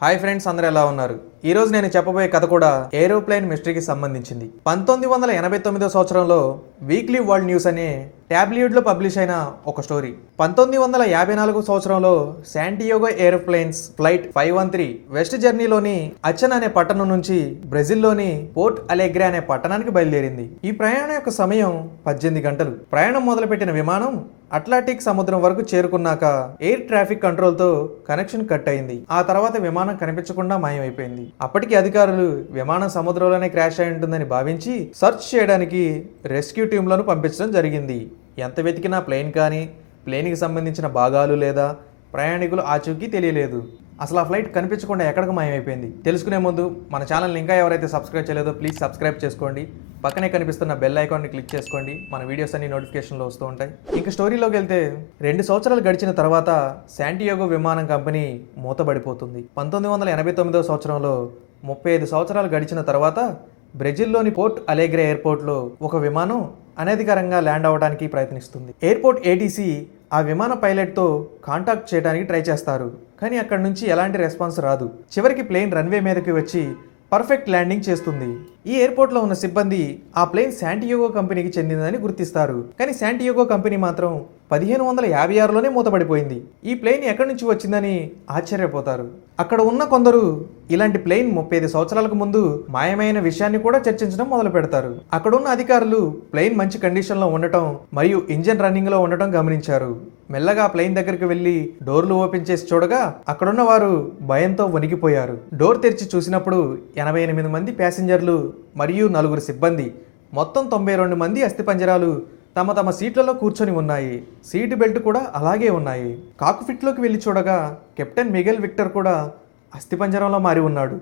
Hi friends, అందరూ ఎలా ఉన్నారు? ఈ రోజు నేను చెప్పబోయే కథ కూడా ఏరోప్లేన్ మిస్టరీకి సంబంధించింది. 1989 సంవత్సరంలో వీక్లీ వరల్డ్ న్యూస్ అనే ట్యాబ్లెట్లో పబ్లిష్ అయిన ఒక స్టోరీ. 1954 సంవత్సరంలో శాంటియాగో ఏరోప్లేన్స్ ఫ్లైట్ 513 వెస్ట్ జర్నీలోని అచన్ అనే పట్టణం నుంచి బ్రెజిల్లోని పోర్ట్ అలెగ్రే అనే పట్టణానికి బయలుదేరింది. ఈ ప్రయాణం యొక్క సమయం 18 గంటలు. ప్రయాణం మొదలుపెట్టిన విమానం అట్లాంటిక్ సముద్రం వరకు చేరుకున్నాక ఎయిర్ ట్రాఫిక్ కంట్రోల్ తో కనెక్షన్ కట్ అయింది. ఆ తర్వాత విమానం కనిపించకుండా మాయమైపోయింది. అప్పటికి అధికారులు విమానం సముద్రంలోనే క్రాష్ అయి ఉంటుందని భావించి సెర్చ్ చేయడానికి రెస్క్యూ టీంలను పంపించడం జరిగింది. ఎంత వెతికినా ప్లేన్ కానీ ప్లేన్కి సంబంధించిన భాగాలు లేదా ప్రయాణికులు ఆచూకీ తెలియలేదు. అసలు ఆ ఫ్లైట్ కనిపించకుండా ఎక్కడికి మాయమైపోయింది తెలుసుకునే ముందు మన ఛానల్ని ఇంకా ఎవరైతే సబ్స్క్రైబ్ చేయలేదో ప్లీజ్ సబ్స్క్రైబ్ చేసుకోండి. పక్కనే కనిపిస్తున్న బెల్ ఐకాన్ని క్లిక్ చేసుకోండి. మన వీడియోస్ అన్ని నోటిఫికేషన్లో వస్తూ ఉంటాయి. ఇంకా స్టోరీలోకి వెళ్తే 2 సంవత్సరాలు గడిచిన తర్వాత శాంటియాగో విమానం కంపెనీ మూతబడిపోతుంది. 1989 సంవత్సరంలో 35 సంవత్సరాలు గడిచిన తర్వాత బ్రెజిల్లోని పోర్ట్ అలెగ్రే ఎయిర్పోర్ట్లో ఒక విమానం అనధికారంగా ల్యాండ్ అవ్వడానికి ప్రయత్నిస్తుంది. ఎయిర్పోర్ట్ ఏటీసీ ఆ విమాన పైలట్తో కాంటాక్ట్ చేయడానికి ట్రై చేస్తారు, కానీ అక్కడి నుంచి ఎలాంటి రెస్పాన్స్ రాదు. చివరికి ప్లేన్ రన్వే మీదకి వచ్చి పర్ఫెక్ట్ ల్యాండింగ్ చేస్తుంది. ఈ ఎయిర్పోర్ట్లో ఉన్న సిబ్బంది ఆ ప్లేన్ శాంటియాగో కంపెనీకి చెందిందని గుర్తిస్తారు, కానీ శాంటియాగో కంపెనీ మాత్రం 1556లోనే మూతపడిపోయింది. ఈ ప్లేన్ ఎక్కడి నుంచి వచ్చిందని ఆశ్చర్యపోతారు. అక్కడ ఉన్న కొందరు ఇలాంటి ప్లేన్ 35 సంవత్సరాలకు ముందు మాయమైన విషయాన్ని కూడా చర్చించడం మొదలు పెడతారు. అక్కడున్న అధికారులు ప్లేన్ మంచి కండిషన్లో ఉండటం మరియు ఇంజన్ రన్నింగ్లో ఉండటం గమనించారు. మెల్లగా ప్లేన్ దగ్గరికి వెళ్లి డోర్లు ఓపెన్ చేసి చూడగా అక్కడున్న వారు భయంతో వణికిపోయారు. డోర్ తెరిచి చూసినప్పుడు 88 మంది ప్యాసింజర్లు మరియు 4 సిబ్బంది, మొత్తం 92 మంది అస్థిపంజరాలు తమ తమ సీట్లలో కూర్చొని ఉన్నాయి. సీట్ బెల్ట్ కూడా అలాగే ఉన్నాయి. కాక్పిట్లోకి వెళ్ళి చూడగా కెప్టెన్ మిగెల్ విక్టర్ కూడా అస్థిపంజరంలో మారి ఉన్నాడు,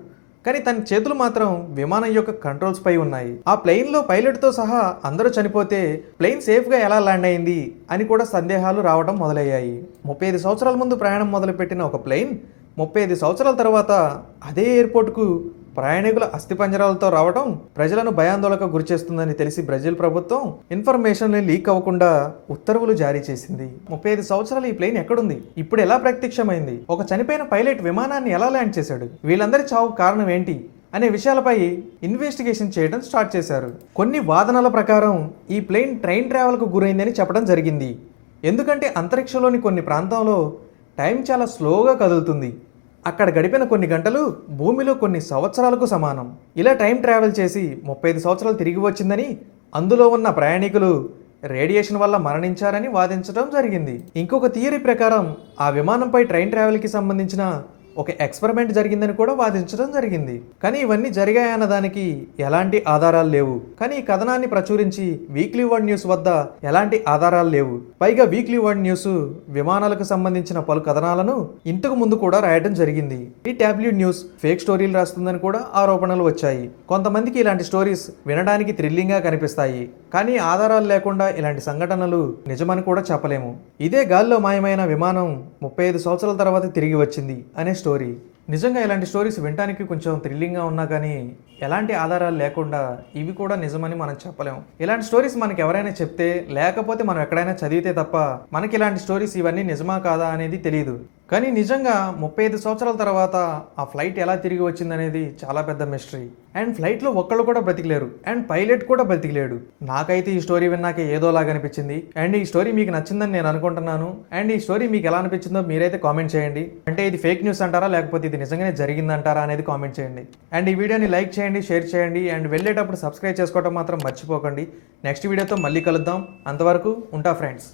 కానీ తన చేతులు మాత్రం విమానం యొక్క కంట్రోల్స్ పై ఉన్నాయి. ఆ ప్లేన్లో పైలట్తో సహా అందరూ చనిపోతే ప్లేన్ సేఫ్గా ఎలా ల్యాండ్ అయింది అని కూడా సందేహాలు రావడం మొదలయ్యాయి. 35 సంవత్సరాల ముందు ప్రయాణం మొదలుపెట్టిన ఒక ప్లేన్ 35 సంవత్సరాల తర్వాత అదే ఎయిర్పోర్ట్కు ప్రయాణికుల అస్థిపంజరాలతో రావడం ప్రజలను భయాందోళనకు గురిచేస్తుందని తెలిసి బ్రెజిల్ ప్రభుత్వం ఇన్ఫర్మేషన్ లీక్ అవ్వకుండా ఉత్తర్వులు జారీ చేసింది. 35 సంవత్సరాలు ఈ ప్లేన్ ఎక్కడుంది, ఇప్పుడు ఎలా ప్రత్యక్షమైంది, ఒక చనిపోయిన పైలట్ విమానాన్ని ఎలా ల్యాండ్ చేశాడు, వీళ్ళందరి చావు కారణం ఏంటి అనే విషయాలపై ఇన్వెస్టిగేషన్ చేయడం స్టార్ట్ చేశారు. కొన్ని వాదనల ప్రకారం ఈ ప్లేన్ ట్రైన్ ట్రావెల్కు గురైందని చెప్పడం జరిగింది. ఎందుకంటే అంతరిక్షంలోని కొన్ని ప్రాంతంలో టైం చాలా స్లోగా కదులుతుంది. అక్కడ గడిపిన కొన్ని గంటలు భూమిలో కొన్ని సంవత్సరాలకు సమానం. ఇలా టైం ట్రావెల్ చేసి 35 సంవత్సరాలు తిరిగి వచ్చిందని, అందులో ఉన్న ప్రయాణికులు రేడియేషన్ వల్ల మరణించారని వాదించడం జరిగింది. ఇంకొక థియరీ ప్రకారం ఆ విమానంపై ట్రైన్ ట్రావెల్కి సంబంధించిన ఒక ఎక్స్పెరిమెంట్ జరిగిందని కూడా వాదించడం జరిగింది. కానీ ఇవన్నీ జరిగాయన్న దానికి ఎలాంటి ఆధారాలు లేవు. కానీ ఈ కథనాన్ని ప్రచురించి వీక్లీ వరల్డ్ న్యూస్ వద్ద ఎలాంటి ఆధారాలు లేవు. పైగా వీక్లీ వరల్డ్ న్యూస్ విమానాలకు సంబంధించిన పలు కథనాలను ఇంతకు ముందు కూడా రాయడం జరిగింది. ఈ ట్యాబ్లెట్ న్యూస్ ఫేక్ స్టోరీలు రాస్తుందని కూడా ఆరోపణలు వచ్చాయి. కొంతమందికి ఇలాంటి స్టోరీస్ వినడానికి థ్రిల్లింగ్గా కనిపిస్తాయి, కానీ ఆధారాలు లేకుండా ఇలాంటి సంఘటనలు నిజమని కూడా చెప్పలేము. ఇదే గాల్లో మాయమైన విమానం 35 సంవత్సరాల తర్వాత తిరిగి వచ్చింది అనే స్టోరీ. నిజంగా ఇలాంటి స్టోరీస్ వినడానికి కొంచెం థ్రిల్లింగ్గా ఉన్నా కానీ ఎలాంటి ఆధారాలు లేకుండా ఇవి కూడా నిజమని మనం చెప్పలేము. ఇలాంటి స్టోరీస్ మనకి ఎవరైనా చెప్తే, లేకపోతే మనం ఎక్కడైనా చదివితే తప్ప మనకి ఇలాంటి స్టోరీస్ ఇవన్నీ నిజమా కాదా అనేది తెలియదు. కానీ నిజంగా 35 సంవత్సరాల తర్వాత ఆ ఫ్లైట్ ఎలా తిరిగి వచ్చిందనేది చాలా పెద్ద మిస్టరీ. అండ్ ఫ్లైట్లో ఒక్కళ్ళు కూడా బ్రతికలేరు, అండ్ పైలట్ కూడా బ్రతికలేడు. నాకైతే ఈ స్టోరీ విన్నాక ఏదోలాగా అనిపించింది. అండ్ ఈ స్టోరీ మీకు నచ్చిందని నేను అనుకుంటున్నాను. అండ్ ఈ స్టోరీ మీకు ఎలా అనిపించిందో మీరైతే కామెంట్ చేయండి. అంటే ఇది ఫేక్ న్యూస్ అంటారా, లేకపోతే ఇది నిజంగానే జరిగిందంటారా అనేది కామెంట్ చేయండి. అండ్ ఈ వీడియోని లైక్ చేయండి, షేర్ చేయండి, అండ్ వెళ్ళేటప్పుడు సబ్స్క్రైబ్ చేసుకోవడం మాత్రం మర్చిపోకండి. నెక్స్ట్ వీడియోతో మళ్ళీ కలుద్దాం. అంతవరకు ఉంటా ఫ్రెండ్స్.